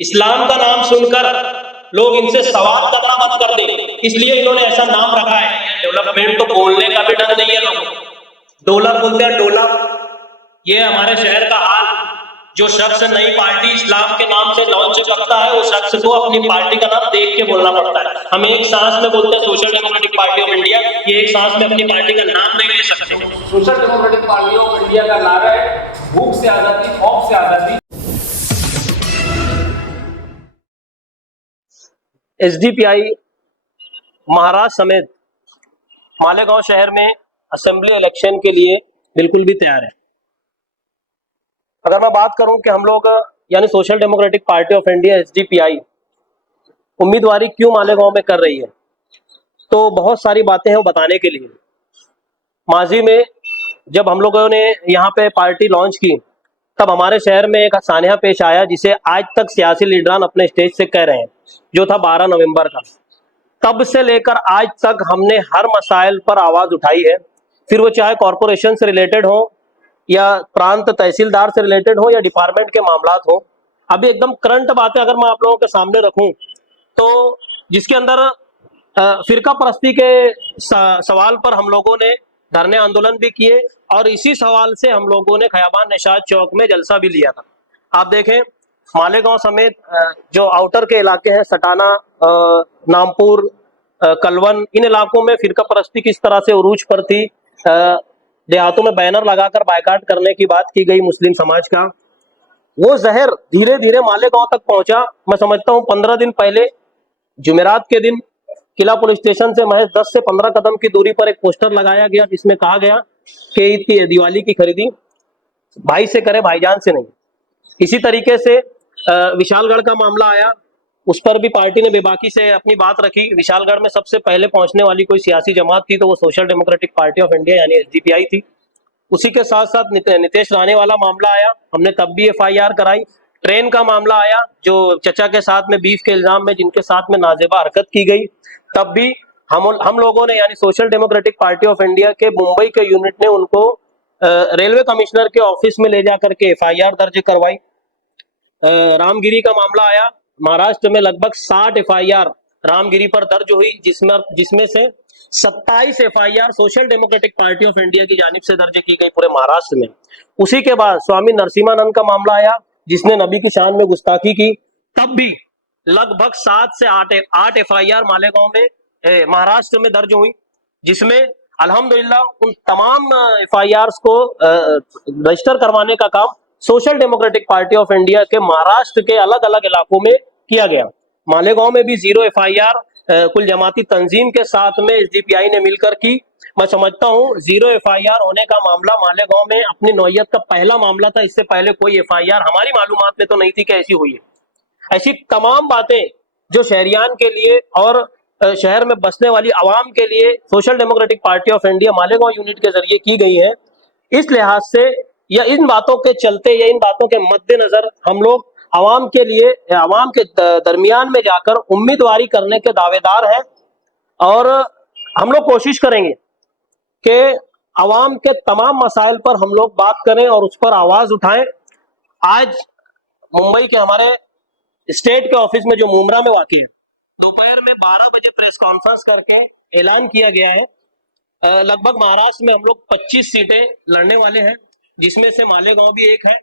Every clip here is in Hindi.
इस्लाम का नाम सुनकर लोग इनसे सवाल करना बंद कर दे, इसलिए इन्होंने ऐसा नाम रखा है। डेवलपमेंट तो बोलने का भी ढंग नहीं है लोगों को, डोलर बोलते हैं डोलर। ये हमारे शहर का हाल। जो शख्स नई पार्टी इस्लाम के नाम से लॉन्च करता है, उस शख्स को अपनी पार्टी का नाम देख के बोलना पड़ता है। हम एक सांस में बोलते हैं social democratic party of India, ये एक सांस में अपनी पार्टी का नाम नहीं ले सकते। Social democratic party of India का नारा है भूख से आजादी, खौफ से आजादी। एसडीपीआई महाराष्ट्र समेत मालेगांव शहर में असेंबली इलेक्शन के लिए बिल्कुल भी तैयार है। अगर मैं बात करूं कि हम लोग यानी social democratic party of India SDPI उम्मीदवारी क्यों मालेगांव में कर रही है, तो बहुत सारी बातें हैं वो बताने के लिए। माजी में जब हम लोगों ने यहाँ पे पार्टी लॉन्च की, तब हमारे शहर में एक सानिया पेश आया जिसे आज तक सियासी लीडरान अपने स्टेज से कह रहे हैं, जो था 12 नवंबर का। तब से लेकर आज तक हमने हर मसाइल पर आवाज उठाई है, फिर वो चाहे कॉरपोरेशन से रिलेटेड हो या प्रांत तहसीलदार से रिलेटेड हो या डिपार्टमेंट के मामलात हो। अभी एकदम करंट बातें अगर मैं आप लोगों के सामने रखूं, तो जिसके अंदर फिरका परस्ती के सवाल पर हम लोगों ने धरने आंदोलन भी किए और इसी सवाल से हम लोगों ने खयाबान निशात चौक में जलसा भी लिया था। आप देखें मालेगांव समेत जो आउटर के इलाके हैं, सटाना, नामपुर, कलवन, इन इलाकों में फिरका परस्ती किस तरह से उरूज पर थी। देहातों में बैनर लगाकर बायकाट करने की बात की गई मुस्लिम समाज का। वो जहर धीरे धीरे मालेगांव तक पहुंचा। मैं समझता हूं 15 दिन पहले जुमेरात के दिन किला पुलिस स्टेशन से महज 10 से 15 कदम की दूरी पर एक पोस्टर लगाया गया, जिसमें कहा गया कि ईद की दिवाली की खरीदी भाई से करे, भाईजान से नहीं। इसी तरीके से विशालगढ़ का मामला आया, उस पर भी पार्टी ने बेबाकी से अपनी बात रखी। विशालगढ़ में सबसे पहले पहुंचने वाली कोई सियासी जमात थी तो वो social democratic party of India यानी एसडीपीआई थी। उसी के साथ साथ नितेश राणे वाला मामला आया, हमने तब भी एफआईआर कराई। ट्रेन का मामला आया, जो चचा के साथ में बीफ के इल्जाम में जिनके साथ में नाजेबा हरकत की गई, तब भी हम लोगों ने यानी social democratic party of India के मुंबई के यूनिट ने उनको रेलवे कमिश्नर के ऑफिस में ले जाकर के एफआईआर दर्ज करवाई। रामगिरी का मामला आया, महाराष्ट्र में लगभग 60 एफआईआर रामगिरी पर दर्ज हुई, जिसमें से 27 FIR social democratic party of India की जानिब से दर्ज की गई पूरे महाराष्ट्र में। उसी के बाद स्वामी नरसिम्हानंद का मामला आया, जिसने नबी की शान में गुस्ताखी की, तब भी लगभग 7 से 8 एफआईआर मालेगांव में महाराष्ट्र में दर्ज हुई, जिसमें अल्हम्दुलिल्लाह उन तमाम एफआईआर को रजिस्टर करवाने का काम social democratic party of India के महाराष्ट्र के अलग अलग इलाकों में किया गया। मालेगांव में भी 0 एफआईआर कुल जमाती तंजीम के साथ में एसडीपीआई ने मिलकर की। मैं समझता हूं 0 एफआईआर होने का मामला मालेगांव में अपनी नौयत का पहला मामला था। इससे पहले कोई एफआईआर हमारी मालूमात में तो नहीं थी कि ऐसी हुई है। ऐसी तमाम बातें जो शहरियान के लिए और शहर में बसने वाली आवाम के लिए social democratic party of India Malegaon unit के जरिए की गई है। इस लिहाज से या इन बातों के चलते या इन बातों के मद्देनजर हम लोग आवाम के लिए, आवाम के दरमियान में जाकर उम्मीदवारी करने के दावेदार हैं और हम लोग कोशिश करेंगे कि आवाम के तमाम मसाइल पर हम लोग बात करें और उस पर आवाज उठाएं। आज मुंबई के हमारे स्टेट के ऑफिस में जो मुमरा में वाक़ई है, दोपहर में 12 बजे प्रेस कॉन्फ्रेंस करके ऐलान किया गया है लगभग महाराष्ट्र में हम लोग 25 सीटें लड़ने वाले हैं, जिसमें से मालेगांव भी एक है।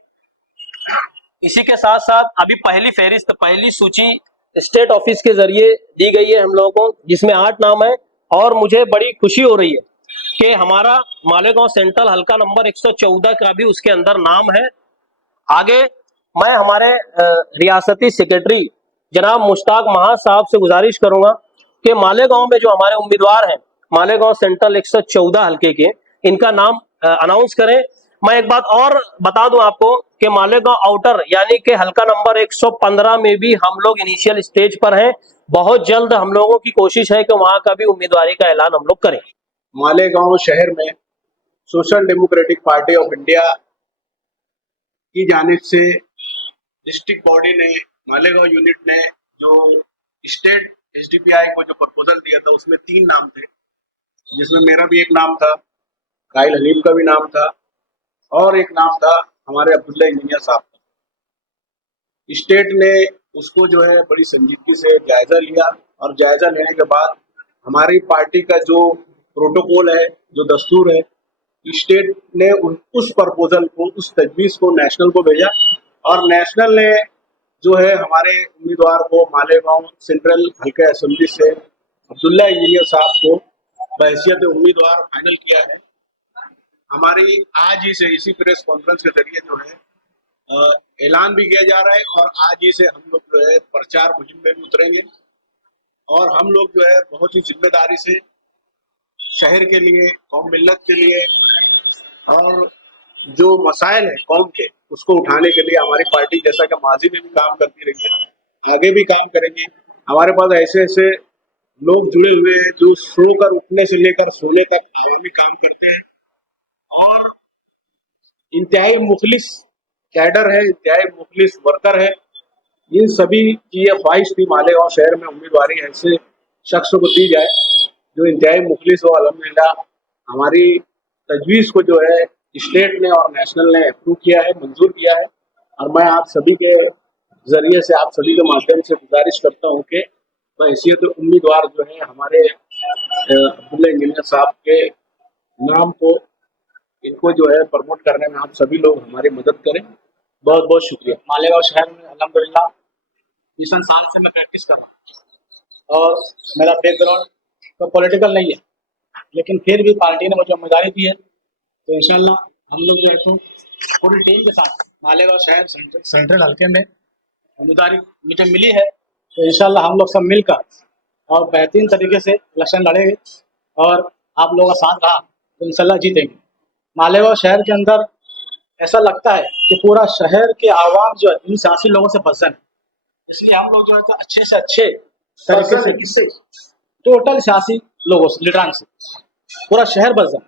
इसी के साथ साथ अभी पहली फहरिस्त, पहली सूची स्टेट ऑफिस के जरिए दी गई है हम लोगों को, जिसमें 8 नाम है और मुझे बड़ी खुशी हो रही है कि हमारा मालेगांव सेंट्रल हल्का नंबर 114 का भी उसके अंदर नाम है। आगे मैं हमारे रियासती सेक्रेटरी जनाब मुश्ताक महाज साहब से गुजारिश करूंगा कि मालेगांव में जो हमारे उम्मीदवार हैं मालेगांव सेंट्रल 114 हल्के के, इनका नाम अनाउंस करें। मैं एक बात और बता दूं आपको कि मालेगांव आउटर यानी कि हल्का नंबर 115 में भी हम लोग इनिशियल स्टेज पर हैं। बहुत जल्द हम लोगों की कोशिश है कि वहां का भी उम्मीदवारी का ऐलान हम लोग करें। मालेगांव शहर में social democratic party of India की जानिब से डिस्ट्रिक्ट बॉडी ने, मालेगांव यूनिट ने जो स्टेट एसडीपीआई को जो प्रपोजल दिया था उसमें 3 नाम थे, जिसमें मेरा भी एक नाम था, कायल हनीफ का भी नाम था और एक नाम था हमारे अब्दुल्ला इंजीनियर साहब का। स्टेट ने उसको जो है बड़ी संजीदगी से जायजा लिया और जायजा लेने के बाद हमारी पार्टी का जो प्रोटोकॉल है, जो दस्तूर है, स्टेट ने उस प्रपोजल को, उस तजवीज़ को नेशनल को भेजा और नेशनल ने जो है हमारे उम्मीदवार को मालेगांव सेंट्रल हल्का असेंबली से अब्दुल्ला इंजीनियर साहब को बहैसियत उम्मीदवार फाइनल किया है। हमारी आज ही से इसी प्रेस कॉन्फ्रेंस के जरिए जो है ऐलान भी किया जा रहा है और आज ही से हम लोग जो है प्रचार मुहिम में भी उतरेंगे और हम लोग जो है बहुत ही जिम्मेदारी से शहर के लिए, कौम मिल्लत के लिए और जो मसाइल है कौम के, उसको उठाने के लिए हमारी पार्टी जैसा कि माजी में भी काम करती रही है, आगे भी काम करेंगे। हमारे पास ऐसे ऐसे लोग जुड़े हुए हैं जो सोकर उठने से लेकर सोने तक आवामी काम करते हैं और इंतहाई मुखलिस कैडर है, इंतहाई मुखलिस वर्कर है। इन सभी की ये ख्वाहिश थी मालेगांव शहर में उम्मीदवारी ऐसे शख्स को दी जाए जो इंतहाई मुखलिस हो। अल्हम्दुलिल्लाह हमारी तजवीज़ को जो है स्टेट ने और नेशनल ने अप्रूव किया है, मंजूर किया है और मैं आप सभी के जरिए से, आप सभी के माध्यम से गुजारिश करता हूँ कि बहैसियत उम्मीदवार जो है हमारे अब्दुल्ला इंजीनियर साहब के नाम को, इनको जो है प्रमोट करने में आप सभी लोग हमारी मदद करें। बहुत बहुत शुक्रिया। मालेगांव शहर में अल्हम्दुलिल्लाह 20 साल से मैं प्रैक्टिस कर रहा हूँ और मेरा बैकग्राउंड तो पॉलिटिकल नहीं है, लेकिन फिर भी पार्टी ने मुझे जिम्मेदारी दी है तो इंशाल्लाह हम लोग जो है तो पूरी टीम के साथ मालेगांव शहर सेंट्रल हल्के में उम्मीदवारी मुझे मिली है तो इंशाल्लाह हम लोग सब मिलकर और बेहतरीन तरीके से इलेक्शन लड़ेंगे और आप लोगों का साथ रहा तो इंशाल्लाह जीतेंगे। मालेगांव शहर के अंदर ऐसा लगता है कि पूरा शहर के आवाम जो है इन सियासी लोगों से पसंद है, इसलिए हम लोग जो है तो अच्छे से अच्छे तरीके से किससे टोटल सियासी लोगों से, लीडरान से पूरा शहर बस जाए,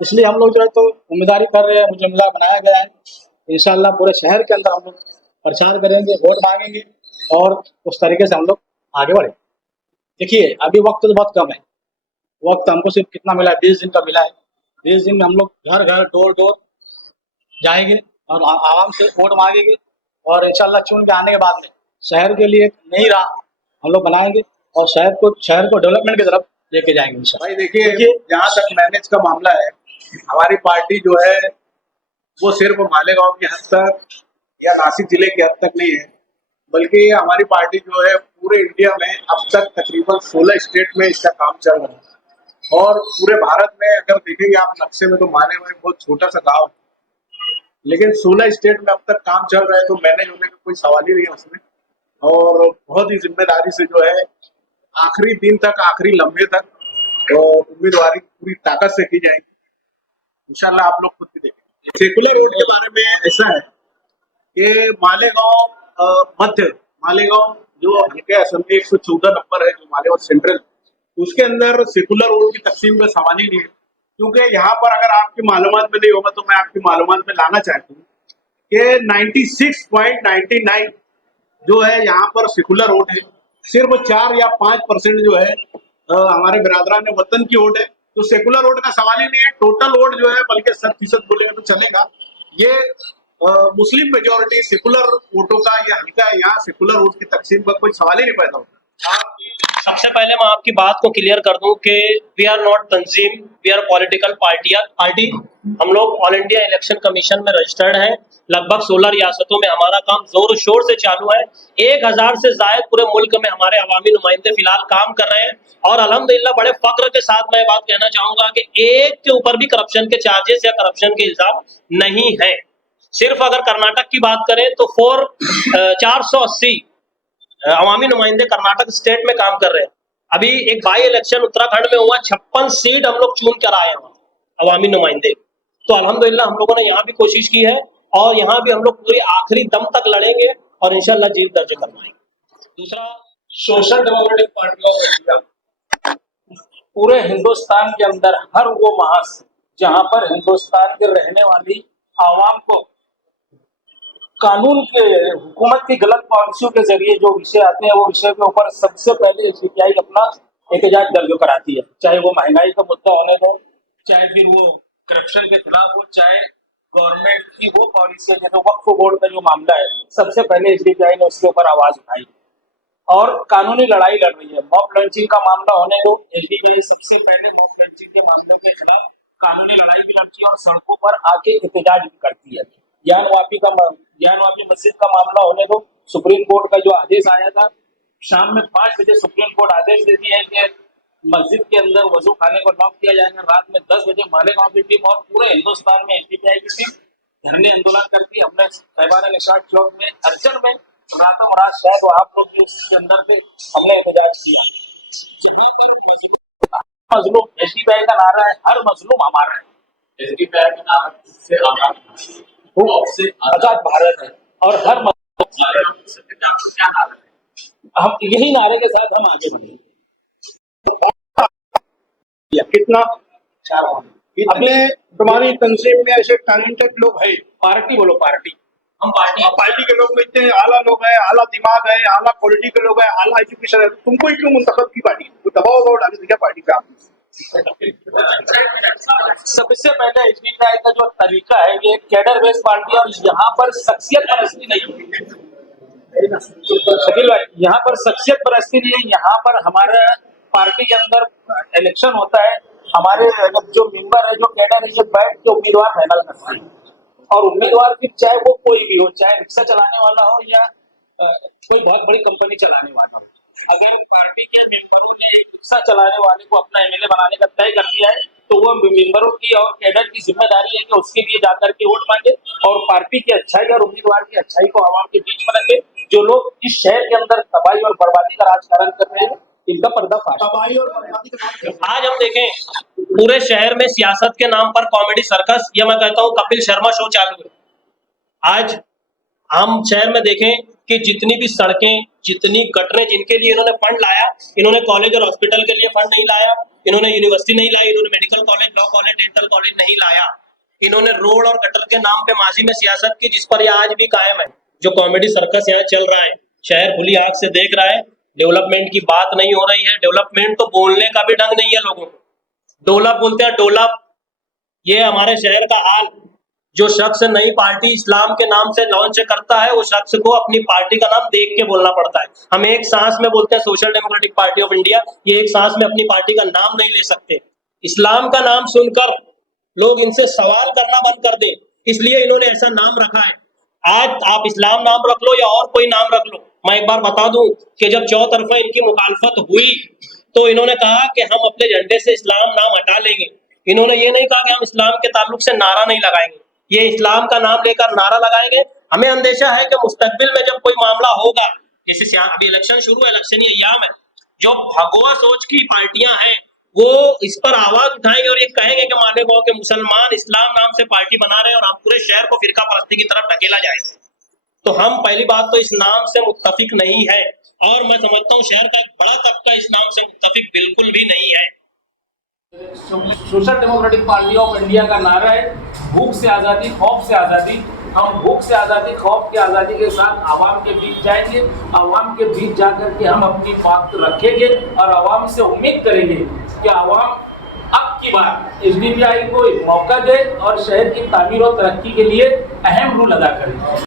इसलिए हम लोग जो है तो उम्मीदवारी कर रहे हैं, मुझे मिला बनाया गया है। इंशाल्लाह पूरे शहर के अंदर हम लोग प्रचार करेंगे, वोट मांगेंगे और उस तरीके से हम लोग आगे बढ़े। देखिए अभी वक्त तो बहुत कम है, वक्त हमको सिर्फ कितना मिला है, 20 दिन का मिला है। 20 दिन में हम लोग घर घर डोर डोर जाएंगे और आवाम से वोट मांगेंगे और इंशाल्लाह चुन के आने के बाद में शहर के लिए एक नई राह हम लोग बनाएंगे और शहर को डेवलपमेंट की तरफ लेके जाएंगे इंशाल्लाह। भाई देखिए जहाँ तक मैनेज का मामला है, हमारी पार्टी जो है वो सिर्फ मालेगांव की हद तक या नासिक जिले की हद तक नहीं है, बल्कि हमारी पार्टी जो है पूरे इंडिया में अब तक तकरीबन 16 स्टेट में इसका काम चल रहा है और पूरे भारत में अगर देखेंगे आप नक्शे में तो मालेगांव एक बहुत छोटा सा गाँव है, लेकिन 16 स्टेट में अब तक काम चल रहा है तो मैनेज होने का कोई सवाल ही नहीं है उसमें। और बहुत ही जिम्मेदारी से जो है आखिरी दिन तक, आखिरी लम्हे तक तो उम्मीदवारी पूरी ताकत से की जाएगी इंशाल्लाह। आप लोग खुद भी देखेंगे। सेकुलर रोड के बारे में ऐसा है कि मालेगांव जो हल्के असेंबली 114 नंबर है, जो मालेगांव सेंट्रल, उसके अंदर सेकुलर रोड की तकसीम का सवाल ही नहीं है, क्योंकि यहाँ पर अगर आपकी मालूमात में नहीं होगा तो मैं आपकी मालूमात में लाना चाहता हूँ कि 96.99 जो है यहाँ पर सेकुलर वोट है, सिर्फ 4 या 5% जो है हमारे बिरादरान वतन की वोट है। तो सेकुलर वोट का सवाल ही नहीं है, टोटल वोट जो है बल्कि 100% बोलेंगे तो चलेगा। ये मुस्लिम मेजोरिटी सेकुलर वोटों का ये हल्का है, यहाँ सेकुलर वोट की तकसीम का कोई सवाल ही नहीं पैदा होता। सबसे पहले मैं आपकी बात को क्लियर कर दूं कि वी आर नॉट तंजीम, वी आर पॉलिटिकल पार्टी। हम लोग ऑल इंडिया इलेक्शन कमीशन में रजिस्टर्ड हैं। लगभग 16 रियासतों में हमारा काम जोर शोर से चालू है। 1000 से ज्यादा पूरे मुल्क में हमारे अवामी नुमाइंदे फिलहाल काम कर रहे हैं और अल्हम्दुलिल्लाह बड़े फख्र के साथ मैं बात कहना चाहूंगा कि एक के ऊपर भी करप्शन के चार्जेस या करप्शन के इल्जाम नहीं है। सिर्फ अगर कर्नाटक की बात करें तो 480 अवामी नुमाइंदे कर्नाटक स्टेट में काम कर रहे हैं। अभी एक बाई इलेक्शन उत्तराखंड में हुआ, 56 सीट हम लोग चुन कर आए हैं अवामी नुमाइंदे। तो अल्हम्दुलिल्लाह हम लोगों ने यहाँ भी कोशिश की है और यहाँ भी हम लोग पूरी आखिरी दम तक लड़ेंगे और इंशाल्लाह जीत दर्ज करवाएंगे। दूसरा, social democratic party of India पूरे हिंदुस्तान के अंदर हर वो महास जहां पर हिंदुस्तान के रहने वाली आवाम को कानून के, हुकूमत की गलत पॉलिसियों के जरिए जो विषय आते हैं वो विषय के ऊपर सबसे पहले एसबीआई अपना एहतजाज दर्ज कराती है, चाहे वो महंगाई का मुद्दा होने दो, चाहे फिर वो करप्शन के खिलाफ हो, चाहे गवर्नमेंट की वो पॉलिसी है, जैसे वक्फ बोर्ड का जो मामला है, सबसे पहले एसडीपीआई ने उसके ऊपर आवाज उठाई और कानूनी लड़ाई लड़ रही है। मॉब लंचिंग का मामला होने दो, एसडीपीआई सबसे पहले मॉब लंचिंग के मामलों के खिलाफ कानूनी लड़ाई भी लड़ती है और सड़कों पर आके एहतजाज भी करती है। ज्ञानवापी मस्जिद का मामला होने दो, सुप्रीम कोर्ट का जो आदेश आया था, शाम में 5 बजे सुप्रीम कोर्ट आदेश देती है कि मस्जिद के अंदर वजू खाने को लॉक किया जाएगा। रात में 10 बजे मालेगांव की टीम और पूरे हिंदुस्तान में एसडीपीआई की टीम धरने आंदोलन करती है। हमने साहिबाना निशात चौक में अर्चन में रातों रात शायद आप लोग भी उसके अंदर पे हमने एहतजाज किया। जहाँ पर मजलूम, एसडीपीआई का नारा है हर मजलूम हमारा है। एसडीपीआई का नारा से आजाद भारत है और हर हम यही नारे के साथ हम आगे बढ़े। कितना कितने तुम्हारी तंजीम में ऐसे टैलेंटेड लोग हैं? पार्टी बोलो, पार्टी हम पार्टी के लोग में इतने आला लोग हैं, आला दिमाग है, आला क्वालिटी के लोग हैं, आला एजुकेशन है, तुमको ही क्यों मुंतखब की पार्टी? कोई दबाव वबाव डाले थे क्या पार्टी पे आप? सबसे पहले एसडीपीआई का जो तरीका है ये कैडर बेस्ड पार्टी और यहाँ पर शख्सियत परस्ती नहीं है। शकील भाई, यहाँ पर शख्सियत परस्ती नहीं है। यहाँ पर हमारा पार्टी के अंदर इलेक्शन होता है, हमारे जो मेंबर है, जो कैडर है, ये बैठ के उम्मीदवार फाइनल करते हैं और उम्मीदवार फिर चाहे वो कोई भी हो, चाहे रिक्शा चलाने वाला हो या कोई बहुत बड़ी कंपनी चलाने वाला हो। अगर पार्टी के मेंबरों ने एक रिक्शा चलाने वाले को अपना एमएलए बनाने का तय कर दिया है तो वो मेंबरों की और कैडर की जिम्मेदारी है कि उसके लिए जाकर के वोट मांगे और पार्टी की अच्छाई और उम्मीदवार की अच्छाई को आवाम के बीच में रखे। जो लोग इस शहर के अंदर तबाही और बर्बादी का राजकारण कर रहे हैं, इनका पर्दाफाश। तबाही और बर्बादी का नाम आज हम देखें पूरे शहर में सियासत के नाम पर कॉमेडी सर्कस, या मैं कहता हूं कपिल शर्मा शो चालू है। आज हम शहर में देखें कि जितनी भी सड़कें, जितनी गटरें जिनके लिए इन्होंने फंड लाया, इन्होंने कॉलेज और हॉस्पिटल के लिए फंड नहीं लाया, इन्होंने यूनिवर्सिटी नहीं लाई, इन्होंने medical college, law college, dental college नहीं लाया। इन्होंने रोड और गटर के नाम पे माजी में सियासत की, जिस पर यह आज भी कायम है। जो कॉमेडी सर्कस यहाँ चल रहा है, शहर खुली आंख से देख रहा है। डेवलपमेंट की बात नहीं हो रही है। डेवलपमेंट तो बोलने का भी ढंग नहीं है लोगों को। डेवलप बोलते हैं, डेवलप। ये हमारे शहर का हाल। जो शख्स नई पार्टी इस्लाम के नाम से लॉन्च करता है, वो शख्स को अपनी पार्टी का नाम देख के बोलना पड़ता है। हम एक सांस में बोलते हैं social democratic party of India, ये एक सांस में अपनी पार्टी का नाम नहीं ले सकते। इस्लाम का नाम सुनकर लोग इनसे सवाल करना बंद कर दें, इसलिए इन्होंने ऐसा नाम रखा है। आज आप इस्लाम नाम रख लो या और कोई नाम रख लो, मैं एक बार बता दूं कि जब चौतरफा इनकी मुखालफत हुई तो इन्होंने कहा कि हम अपने झंडे से इस्लाम नाम हटा लेंगे। इन्होंने ये नहीं कहा कि हम इस्लाम के ताल्लुक से नारा नहीं लगाएंगे, ये इस्लाम का नाम लेकर नारा लगाएंगे। हमें अंदेशा है कि मुस्तकबिल में जब कोई मामला होगा, जैसे अभी इलेक्शन शुरू है, इलेक्शनी अय्याम है, जो भगवा सोच की पार्टियां हैं वो इस पर आवाज उठाएंगे और ये कहेंगे कि मालेगांव के मुसलमान इस्लाम नाम से पार्टी बना रहे हैं और हम पूरे शहर को फिरका परस्ती की तरफ ढकेला जाएगा। तो हम पहली बात तो इस नाम से मुत्तफिक नहीं है और मैं समझता हूँ शहर का एक बड़ा तबका इस नाम से मुत्तफिक बिल्कुल भी नहीं है। Social democratic party of India का नारा है भूख से आजादी, खौफ से आजादी। हम भूख से आजादी, खौफ की आजादी के साथ आवाम के बीच जाएंगे। आवाम के बीच जाकर के हम अपनी बात रखेंगे और आवाम से उम्मीद करेंगे कि आवाम अब की बार एसडीपीआई को एक मौका दे और शहर की तामीर और तरक्की के लिए अहम रोल अदा करे।